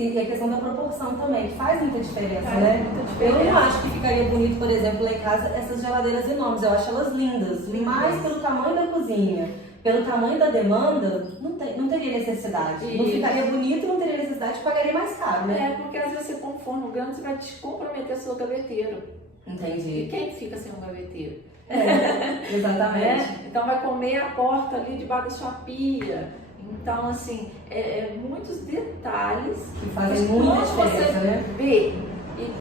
Sim, e a questão da proporção também, que faz muita diferença, Faz né? muita diferença. Eu não acho que ficaria bonito, por exemplo, lá em casa, essas geladeiras enormes. Eu acho elas lindas, mas pelo tamanho da cozinha, pelo tamanho da demanda, não teria necessidade. Não Isso. ficaria bonito, não teria necessidade, pagaria mais caro, né? Porque às vezes você põe um forno grande, você vai te comprometer seu gaveteiro. E Entendi. quem fica sem um gaveteiro? Exatamente. Né? Então vai comer a porta ali debaixo da sua pia. Então, assim, muitos detalhes Que fazem muita quando diferença, você né? vê